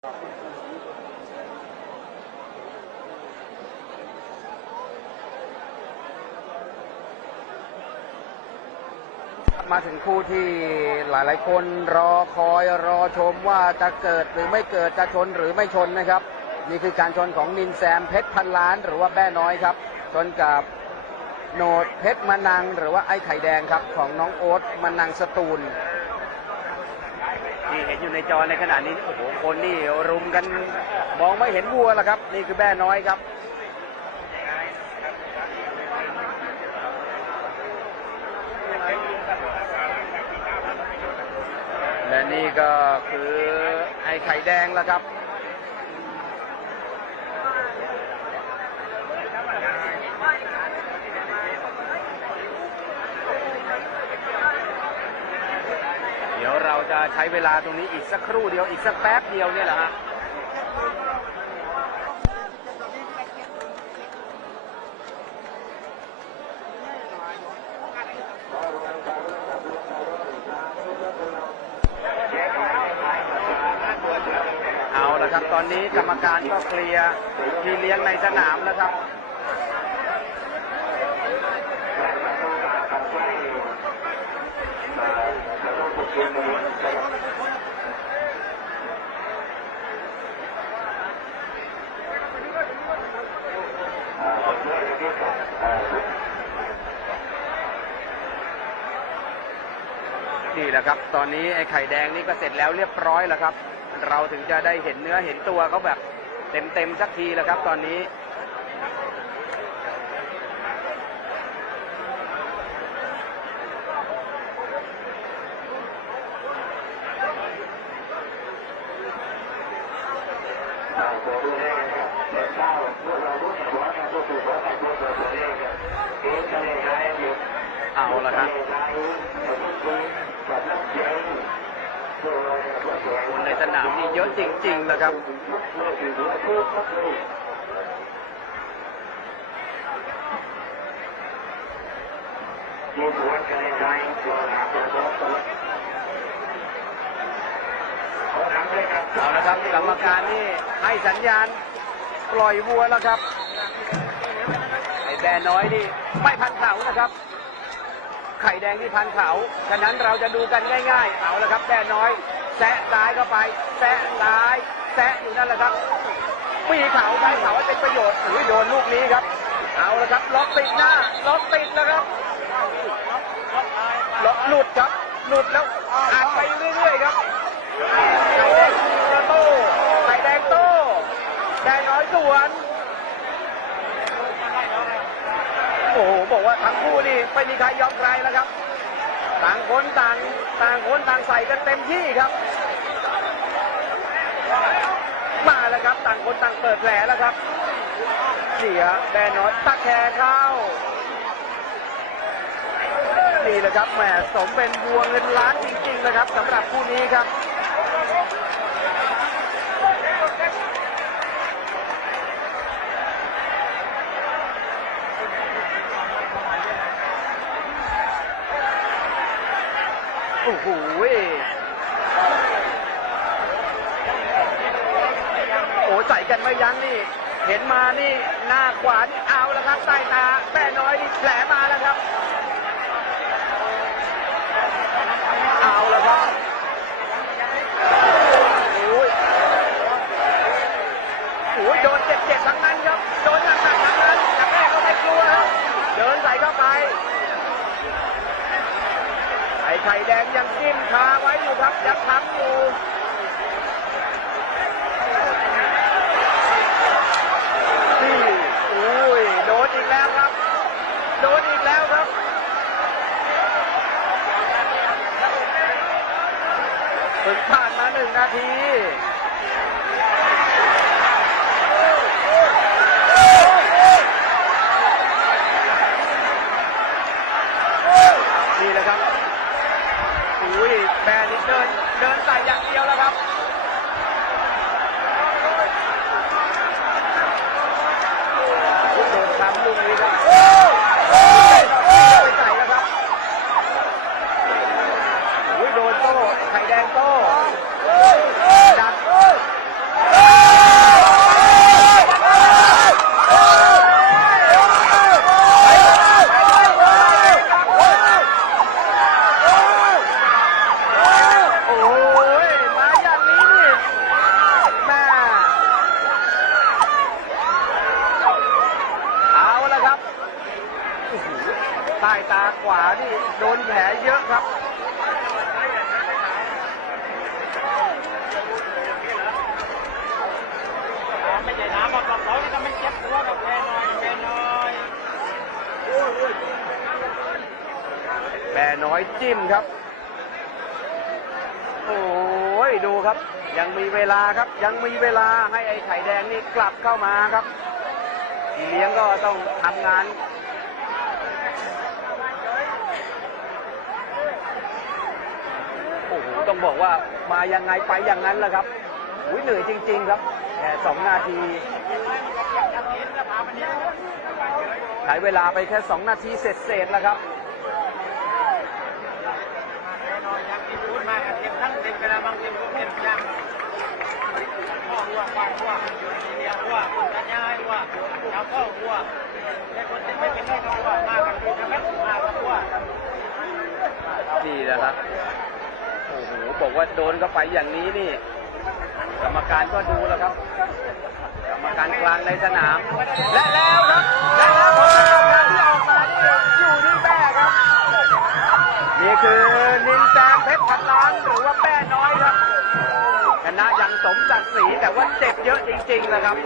มาถึงคู่ที่หลาย ๆ คนรอคอยรอชมว่าจะเกิดหรือไม่เกิดจะชนหรือไม่ชนนะครับ นี่คือการชนของนินแซมเพชรพันล้าน หรือว่าแบ้น้อยครับ ชนกับโหนดเพชรมนัง หรือว่าไอ้ไข่แดงครับ ของน้องโอ๊ตมนังสตูลี่เห็นอยู่ในจอในขณะนี้โอ้โหคนนี่รุมกันมองไม่เห็นวัวแล้วครับ นี่คือแบ่น้อยครับและนี่ก็คือไอ้ไข่แดงแล้วครับ เราจะใช้เวลาตรงนี้อีกสักครู่เดียวอีกสักแป๊บเดียวเนี่ยแหละฮะเอาละครับตอนนี้กรรมการก็เคลียร์ที่เลี้ยงในสนามแล้วครับ นี่แหละครับ ตอนนี้ไอ้ไข่แดงนี่ก็เสร็จแล้วเรียบร้อยแล้วครับ เราถึงจะได้เห็นเนื้อเห็นตัวเขาแบบเต็มๆสักทีแล้วครับ ตอนนี้เอาละครับคนในสนามนี่เยอะจริงๆนะครับเอาละครับกรรมการนี่ให้สัญญาณปล่อยวัวแล้วครับไอ้แบนน้อยนี่ไม่พันเขานะครับ ไข่แดงที่พันเขาฉะนั้นเราจะดูกันง่าย ๆ เอาละครับแบนน้อยแซะซ้ายเข้าไปแซะซ้ายแซะอยู่นั่นแหละครับมีเขาใช้เขาให้เป็นประโยชน์อุ้ยโดนลูกนี้ครับ เอาละครับล็อกติดหน้าล็อกติดนะครับล็อกหลุดครับหลุดแล้วอัดไปเรื่อยๆครับไข่แดงโต้ไข่แดงโต้แดงน้อยสวน โอ้โหบอกว่าทั้งคู่นี่ไม่มีใครยอมใครแล้วครับ ต่างคนต่างต่างคนต่างใส่กันเต็มที่ครับมาแล้วครับ ต่างคนต่างเปิดแผลแล้วครับเสียแดนน้อยตะแคงเข้านี่แหละครับแหมสมเป็นบัวเงินล้านจริงๆนะครับสำหรับคู่นี้ครับ อ้โหโอ้ใส่กันไม่ยั้งนี่ เห็นมานี่หน้าขวานี่เอาแล้วครับใต้ตาแม่น้อยนี่แผลมาแล้วครับ เอาแล้วครับโอ้ยโอ้ยโดนเจ็บๆทั้งนั้นครับ โดนหนักๆทั้งนั้นแต่แม่ก็ไม่กลัวครับเดินใส่เข้าไป ไอ้ไข่แดงยังจิ้มคาไว้อยู่ครับยังทำอยู่นี่อุ้ยโดนอีกแล้วครับ โดนอีกแล้วครับเพิ่งผ่านมาหนึ่งนาที ไข่แดงโต้ดักโอ้ยมาอย่นี้แม่เอาละครับใต้ตาขวานี่โดนแผลเยอะครับำมันเจ็บตัวกับแพ้น้อยแพ้น้อยจิ้มครับ โอ้ยดูครับ ยังมีเวลาครับ ยังมีเวลาให้ไอ้ไข่แดงนี่กลับเข้ามาครับเลี้ยงก็ต้องทำงานโอ้โหต้องบอกว่ามายังไงไปอย่างนั้นแหละครับ อุ้ยเหนื่อยจริง ๆ ครับแค่สองนาทีใช้เวลาไปแค่สองนาทีเสร็จๆแล้วครับนี่นะครับ โอ้โห บอกว่าโดนเข้าไปอย่างนี้นี่ กรรมการก็ดูแล้วครับ กรรมการกลางในสนาม และแล้วครับ และแล้วผลกรรมการที่ออกมานี่อยู่ที่แม่ครับ นี่คือนินแซมเพชรพันล้านหรือว่าแม่น้อยครับชนะอย่างสมศักดิ์ศรีแต่ว่าเจ็บเยอะจริงๆนะครับ